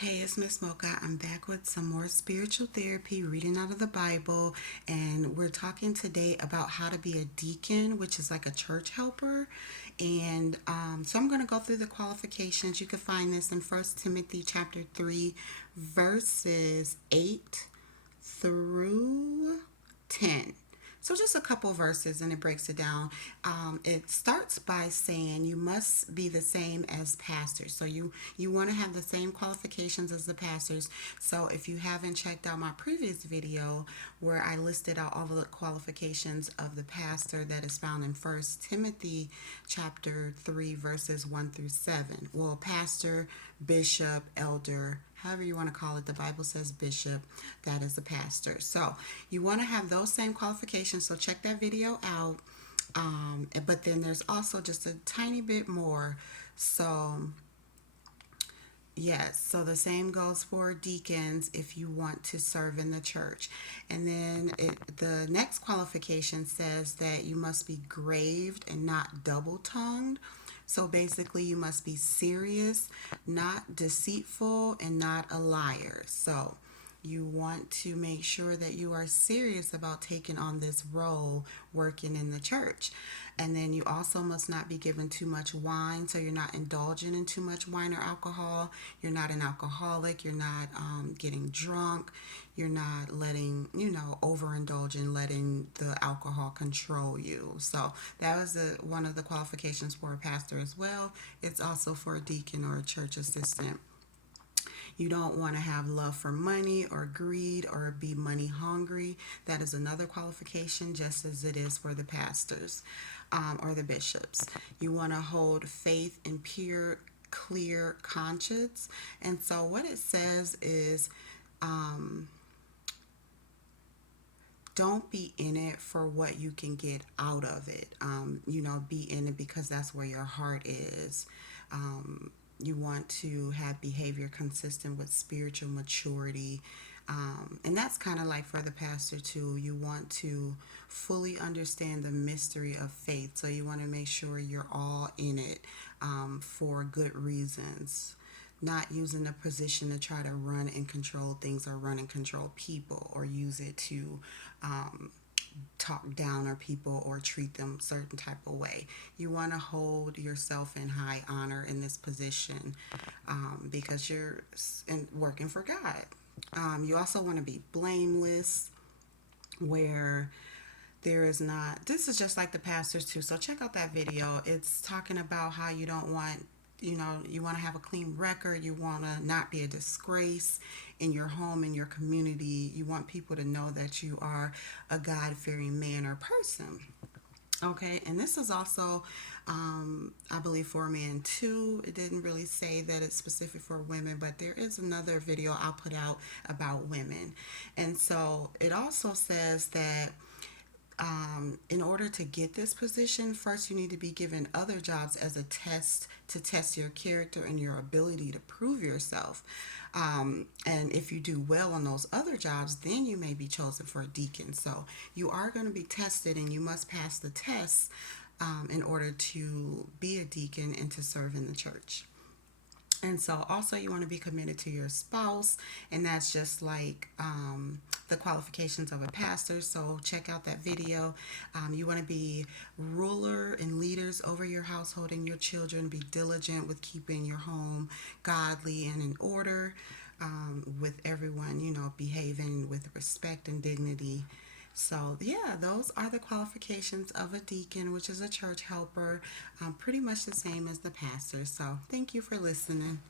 Hey, it's Miss Mocha. I'm back with some more spiritual therapy, reading out of the Bible, and we're talking today about how to be a deacon, which is like a church helper. And so I'm going to go through the qualifications. You can find this in First Timothy chapter 3, verses 8 through 10. So just a couple verses and it breaks it down. It starts by saying you must be the same as pastors. So you want to have the same qualifications as the pastors. So if you haven't checked out my previous video where I listed out all the qualifications of the pastor that is found in First Timothy chapter 3 verses 1 through 7. Well, pastor, bishop, elder, however you want to call it, the Bible says bishop, that is a pastor. So you want to have those same qualifications. So check that video out. But then there's also just a tiny bit more. So yes, so the same goes for deacons if you want to serve in the church. And then the next qualification says that you must be graved and not double tongued. So basically, you must be serious, not deceitful, and not a liar. So you want to make sure that you are serious about taking on this role working in the church. And then you also must not be given too much wine, so you're not indulging in too much wine or alcohol. You're not an alcoholic. You're not getting drunk. You're not letting, overindulging, letting the alcohol control you. So that was one of the qualifications for a pastor as well. It's also for a deacon or a church assistant. You don't want to have love for money or greed or be money hungry. That is another qualification, just as it is for the pastors or the bishops. You want to hold faith and pure, clear conscience. And so, what it says is, don't be in it for what you can get out of it. Be in it because that's where your heart is. You want to have behavior consistent with spiritual maturity. And that's kind of like for the pastor too. You want to fully understand the mystery of faith. So you want to make sure you're all in it for good reasons. Not using a position to try to run and control things or run and control people or use it to talk down on people or treat them a certain type of way. You want to hold yourself in high honor in this position because you're working for God. You also want to be blameless, where there is not, this is just like the pastors too. So check out that video. It's talking about how you don't want, you want to have a clean record. You want to not be a disgrace in your home, in your community. You want people to know that you are a God-fearing man or person. Okay, and this is also, I believe, for men too. It didn't really say that it's specific for women, but there is another video I'll put out about women. And so it also says that in order to get this position, first you need to be given other jobs as a test to test your character and your ability to prove yourself. And if you do well on those other jobs, then you may be chosen for a deacon. So you are going to be tested and you must pass the tests in order to be a deacon and to serve in the church. And so also you want to be committed to your spouse, and that's just like the qualifications of a pastor. So check out that video. You want to be ruler and leaders over your household and your children. Be diligent with keeping your home godly and in order, with everyone, behaving with respect and dignity. So, yeah, those are the qualifications of a deacon, which is a church helper, pretty much the same as the pastor. So, thank you for listening.